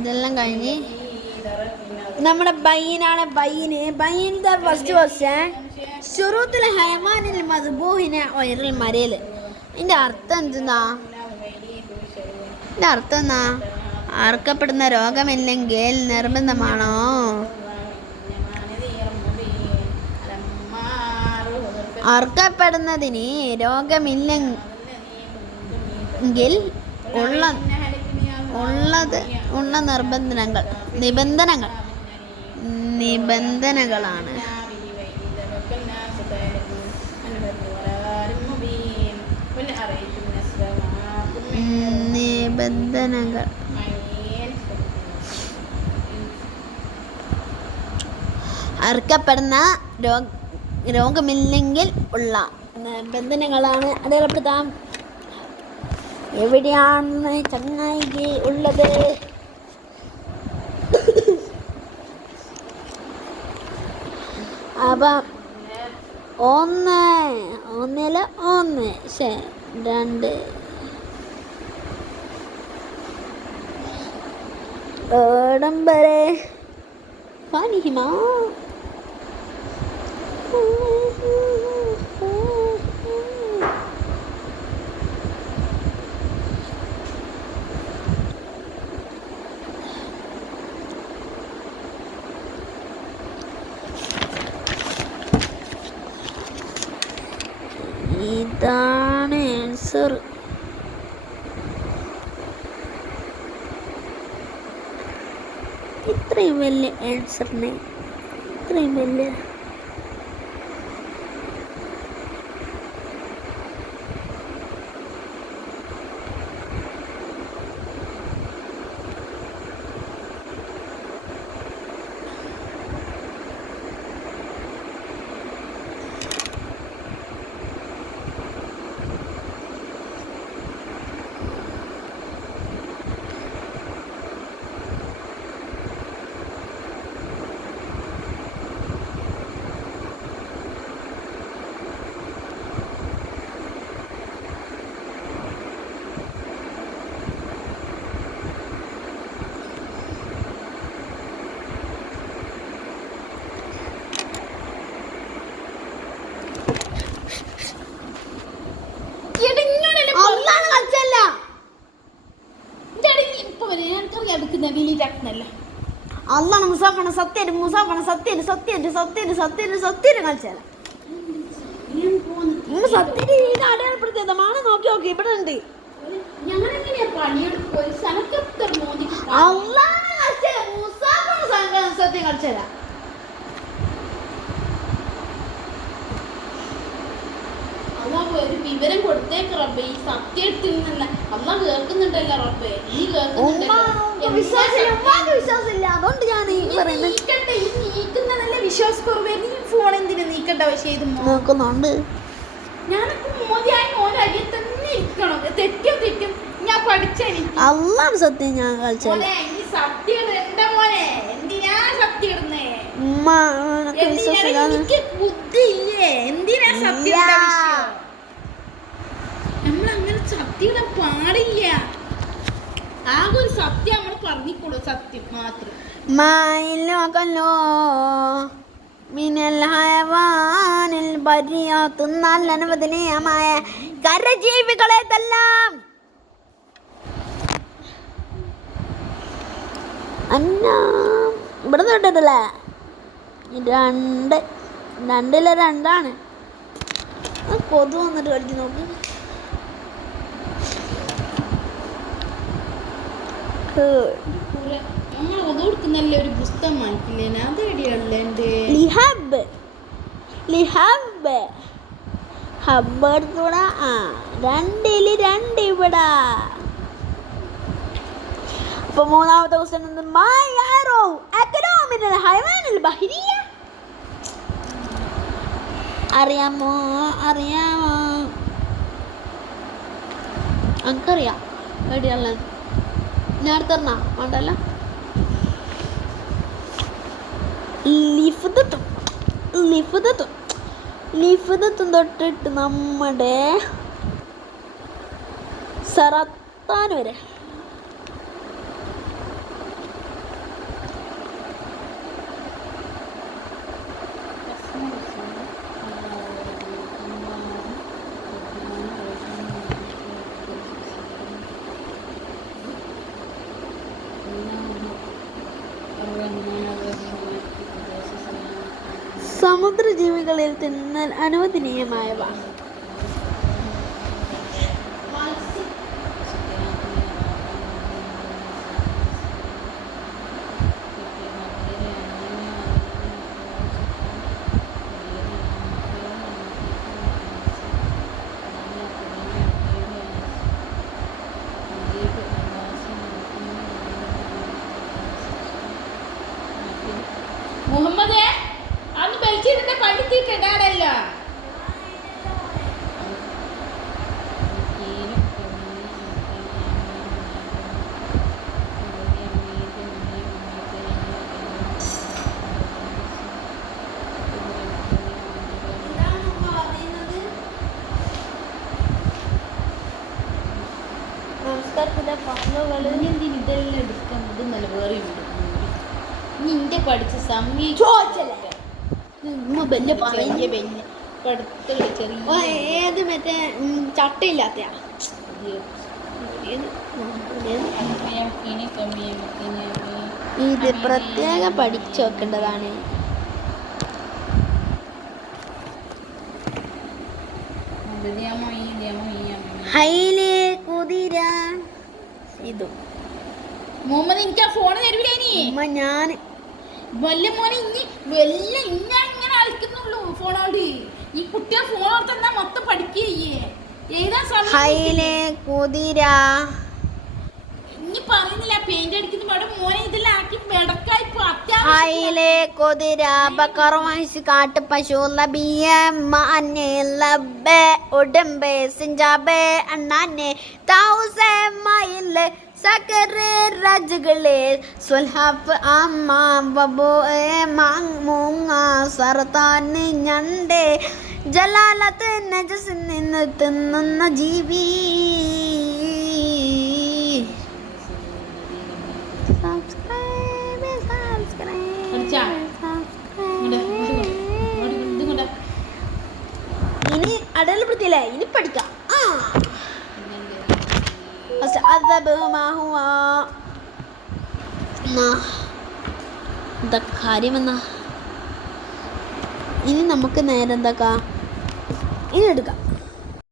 ഇതെല്ലാം കഴിഞ്ഞ് നമ്മുടെ ബയ്യനാണ്. ബയ്യൻ്റെ ഫസ്റ്റ് ക്വസ്റ്റ്യൻ ശുറൂത്തുൽ ഹയവാനിൽ മദ്ബൂഹിനെ വൈറൽ മരയിൽ. ഇതിൻ്റെ അർത്ഥം എന്തെന്നാ? ഇതിൻ്റെ അർത്ഥം എന്നാ? അറുക്കപ്പെടുന്ന രോഗമില്ലെങ്കിൽ നിർബന്ധമാണോ? അറുക്കപ്പെടുന്നതിന് രോഗമില്ലെങ്കിൽ ഉള്ള നിബന്ധനകളാണ്. നിബന്ധനകൾ അറുക്കപ്പെടുന്ന രോഗമില്ലെങ്കിൽ ഉള്ള നിബന്ധനകളാണ്. അടയാളപ്പെടുത്താം. എവിടെയാണ് ചങ്ങായി ഉള്ളത്? അപ്പം 1 2 ഓടംബരെ ഫാനിഹിമ ഇതാണ് ആൻസർ. ഇത്രയും വലിയ ആൻസറിനെ ഇത്രയും വലിയ അള്ളാണ് മുസാഫാണ് സത്യം കളിച്ചാല അടയാളപ്പെടുത്തിയതാണ്. നോക്കി ഇവിടെ ഉണ്ട്. സത്യം കളിച്ചാല ഒരു വിവരം കൊടുത്തേക്ക് റബ്ബേ. ഈ സത്യത്തിൽ നിന്നല്ല അമ്മ കേൾക്കുന്നുണ്ടല്ലോ റബ്ബേ. നീ വിശ്വാസമില്ല. അതുകൊണ്ട് ഞാൻ നീക്കട്ടെ. ഈ നീക്കുന്നതല്ല വിശ്വാസക്കുറവേ. നീ ഫോൺ എന്തിനു നീക്കണ്ട? പക്ഷേ ഇത് നോക്കുന്നുണ്ട്. ഞാനൊക്കെ മോദിയായി മോൻ്റെ അരിയെ തന്നെ ഇരിക്കണം. തെറ്റും ഞാൻ പഠിച്ചെനിക്ക്. അള്ളാണ് സത്യം. ഞാൻ കളിച്ചത് ഈ സത്യം എന്റെ മോനെ. എന്തിനാ സത്യം ഇടുന്നേ? എനിക്ക് ബുദ്ധി ഇല്ലേ? എന്തിനാ സത്യം? നമ്മളങ്ങനെ സത്യം പാടില്ല. ആകെ ഒരു സത്യം നമ്മൾ പറഞ്ഞിക്കോളൂ. സത്യം മാത്രം. അനവദനീയമായ കരജീവികളെല്ലാം ഇവിടെ തൊട്ടിട്ടല്ലേ? 2 കൊതു വന്നിട്ട് കളിച്ച് നോക്ക്. കൊടുക്കുന്നല്ലേ ഒരു പുസ്തകം വാങ്ങിക്കില്ലേ? അത് എവിടെയല്ല എൻ്റെ ഹബ്ബ് എടുത്തൂടാ. 2 ഇവിടെ. അപ്പൊ 3ാമത്തെ ക്വസ്റ്റ്യൻ അറിയാമോ? എനിക്കറിയാം എവിടെയുള്ള. ഞാൻ അടുത്തറിഞ്ഞ വേണ്ടല്ല. ലിഫ്തത്തും തൊട്ടിട്ട് നമ്മുടെ സറത്താൻ വരെ സമുദ്രജീവികളിൽ തിന്നൽ അനുവദനീയമായവ. മുഹമ്മദേ അന്ന് ബെൽറ്റിന്റെ പള്ളിത്തിട്ടാടല്ല നമസ്കാരത്തിന്റെ ഫലങ്ങൾ ഇതെല്ലാം എടുക്കുന്നത് നല്ല വേറെ നീ ഇന്റെ പഠിച്ച സമയം ഏത് മറ്റേ ചട്ടയില്ലാത്ത ഇത് പ്രത്യേകം പഠിച്ചു വെക്കേണ്ടതാണ്. ഹൈലേ കുതിര ഇതും മുഹമ്മദ് എനിക്ക് ആ ഫോൺ തരൂലേ നീ ഞാൻ വല്ല മോനെ ഇനി വല്ല ഇങ്ങനെ കളിക്കുന്നുള്ളൂ ഫോണോട്. ഈ കുട്ടിയെ ഫോൺ തന്നാ മൊത്തം പഠിക്കുകയേ ഏതാ സമയം ഹൈലേ കുതിര ഇനി പറയുന്നില്ല പെയിന്റ് അടിക്കുന്ന പാടെ മോനെ ഇതെല്ലാം ആക്കി ബെടക്കായി ഹൈലേ കുതിര ബക്കർ വഹിച്ച് കാട്ട് പശു ലബിയ മാനെ ലബേ ഉടമ്പേ സിഞ്ചാബേ അണ്ണാനെ താവുസേ മൈല് സകരെ രാജകളെ സ്വൽഹാഫ് അമ്മ ബബോ മാങ് മൂങ്ങ സർത്താന് ഞണ്ടേ ജലാലത്ത് നജസ് നിന്ന് തിന്നുന്ന ജീവി. ഇനി അടയാളപ്പെടുത്തിയല്ലേ, ഇനി പഠിക്കാം. കാര്യമെന്നാ ഇനി നമുക്ക് നേരെ എന്താക്കാം, ഇനി എടുക്കാം.